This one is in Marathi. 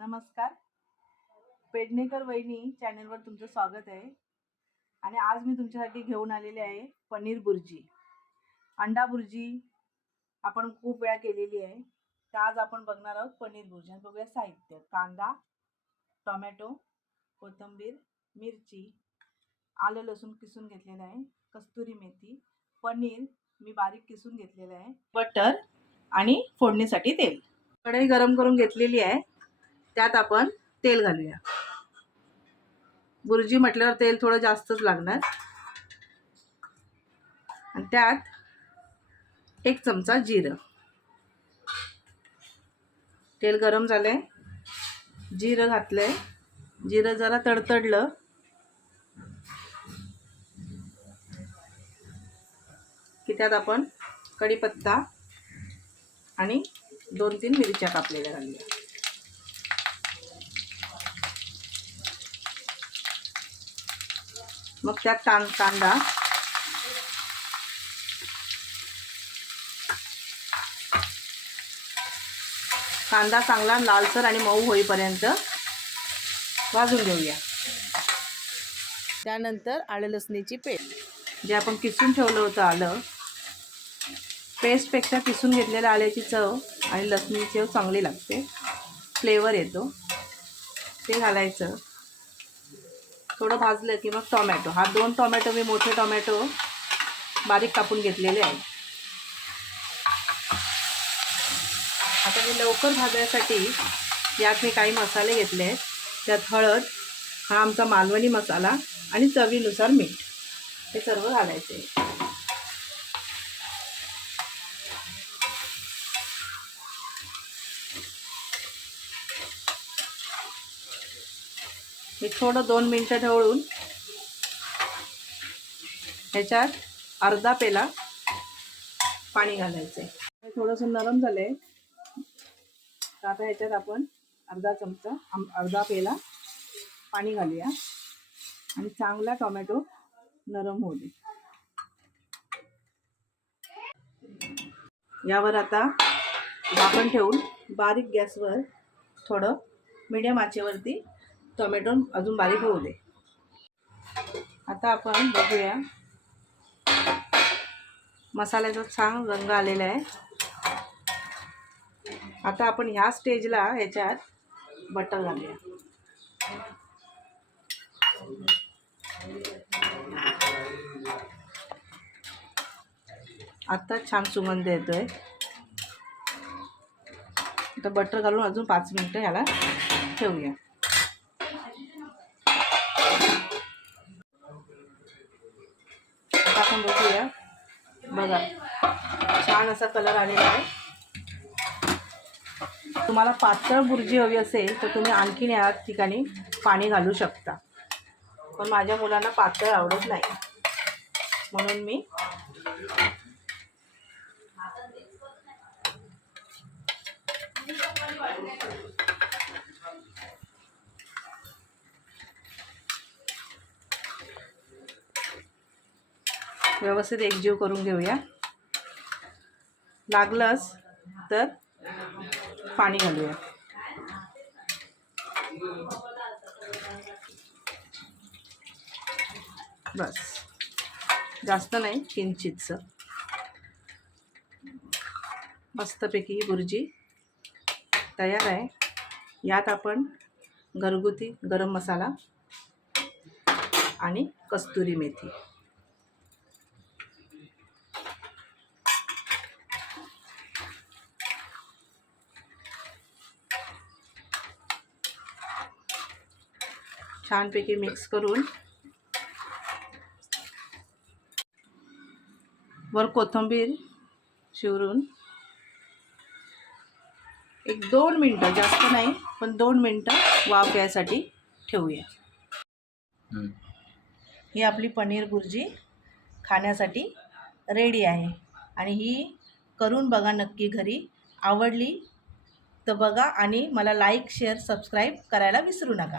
नमस्कार. पेडणेकर वहिनी चॅनलवर तुमचं स्वागत आहे. आणि आज मी तुमच्यासाठी घेऊन आलेले आहे पनीर बुर्जी. अंडा बुर्जी आपण खूप वेळा केलेली आहे, तर आज आपण बघणार आहोत पनीर बुर्जी. बघूया साहित्य: कांदा, टोमॅटो, कोथिंबीर, मिरची, आलं लसूण किसून घेतलेलं आहे, कस्तुरी मेथी, पनीर मी बारीक किसून घेतलेलं आहे, बटर आणि फोडणीसाठी तेल. कढई गरम करून घेतलेली आहे, त्यात आपण तेल घालूया. बुर्जी म्हटल्यावर तेल थोडं जास्तच लागणार. आणि त्यात 1 चमचा जिरं. तेल गरम झालंय, जिरं घातलंय. जिरं जरा तडतडलं की त्यात आपण कढीपत्ता आणि 2-3 मिरच्या कापलेल्या घालूया. मग त्यात कांदा, कांदा चांगला लालसर आणि मऊ होईपर्यंत भाजून घेऊया. त्यानंतर आलं लसणीची पेस्ट, जे आपण किसून ठेवलं होतं आलं, पेस्टपेक्षा किसून घेतलेल्या आल्याची चव आणि लसणीची चव चांगली लागते, फ्लेवर येतो. ते घालायचं. थोडं भाजलं की मग टोमॅटो, हा 2 टोमॅटो मी मोठे टोमॅटो बारीक कापून घेतलेले आहेत. आता मी लवकर भाजण्यासाठी यात मी काही मसाले घेतले आहेत. त्यात हळद, हा आमचा मालवणी मसाला, आणि चवीनुसार मीठ, हे सर्व घालायचे. मी थोडं 2 मिनटं ढवळून ह्याच्यात अर्धा पेला पाणी घालायचं. हे थोडंसं नरम झालं आहे, तर आता ह्याच्यात आपण अर्धा पेला पाणी घालूया आणि चांगला टोमॅटो नरम होऊ दे. यावर आता झाकण ठेवून बारीक गॅसवर थोडं मीडियम आचेवरती टोमॅटो अजून बारीक होऊ दे. आता आपण बघूया, मसाल्याचा छान रंग आलेला आहे. आता आपण ह्या स्टेजला ह्याच्यात बटर घालूया. आता छान सुगंध येतोय. आता बटर घालून अजून 5 मिनिटं ह्याला ठेवूया. आता आपण बघूया, बघा छान असा कलर आलेला आहे. तुम्हाला पातळ बुर्जी हवी असेल तर तुम्ही आणखीन या ठिकाणी पाणी घालू शकता, पण माझ्या मुलांना पातळ आवडत नाही, म्हणून मी व्यवस्थित एकजीव करून घेऊया. लागलंच तर पाणी घालूया. बस, जास्त नाही, किंचितसं. मस्तपैकी ही बुर्जी तयार आहे. यात आपण घरगुती गरम मसाला आणि कस्तुरी मेथी, छानपैकी मिक्स करून वर कोथिंबीर शिवरून 1-2 मिनटं, जास्त नाही पण 2 मिनटं वाफ यासाठी ठेवूया. ही आपली पनीर बुर्जी खाण्यासाठी रेडी आहे. आणि ही करून बघा नक्की घरी. आवडली तर बघा आणि मला लाईक, शेअर, सबस्क्राईब करायला विसरू नका.